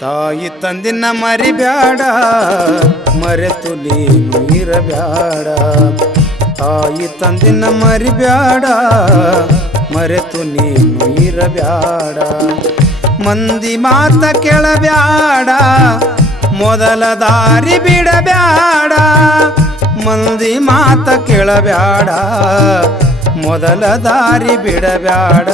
ತಾಯಿ ತಂದಿನ ಮರಿಬ್ಯಾಡ ಮರೆತು ನೀನು ಇರಬ್ಯಾಡ ತಾಯಿ ತಂದಿನ ಮರಿಬ್ಯಾಡ ಮರೆತು ನೀನು ಇರಬ್ಯಾಡ ಮಂದಿ ಮಾತ ಕೇಳಬ್ಯಾಡ ಮೊದಲ ದಾರಿ ಬಿಡಬ್ಯಾಡ ಮಂದಿ ಮಾತ ಕೇಳಬ್ಯಾಡ ಮೊದಲ ದಾರಿ ಬಿಡಬ್ಯಾಡ